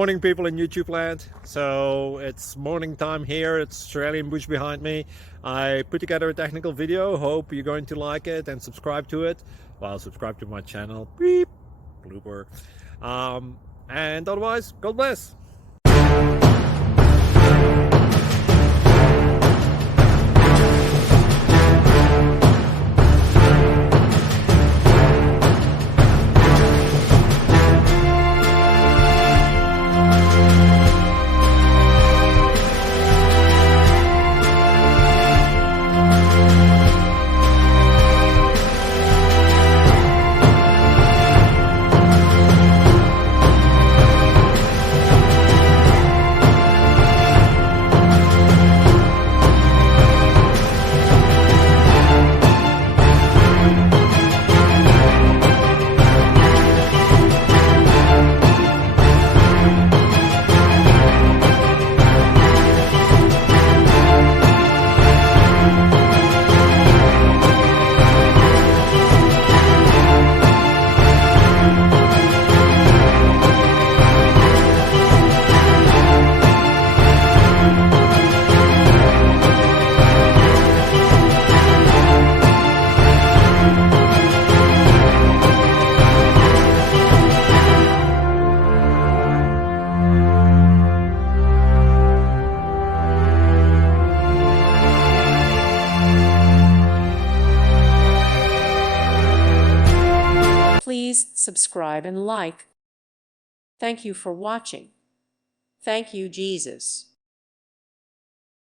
Morning people in YouTube land. So it's morning time here. It's Australian bush behind me. I put together a technical video. Hope you're going to like it and subscribe to it. Well, subscribe to my channel. Beep. Blooper. And otherwise, God bless. Please subscribe and like. Thank you for watching. Thank you, Jesus.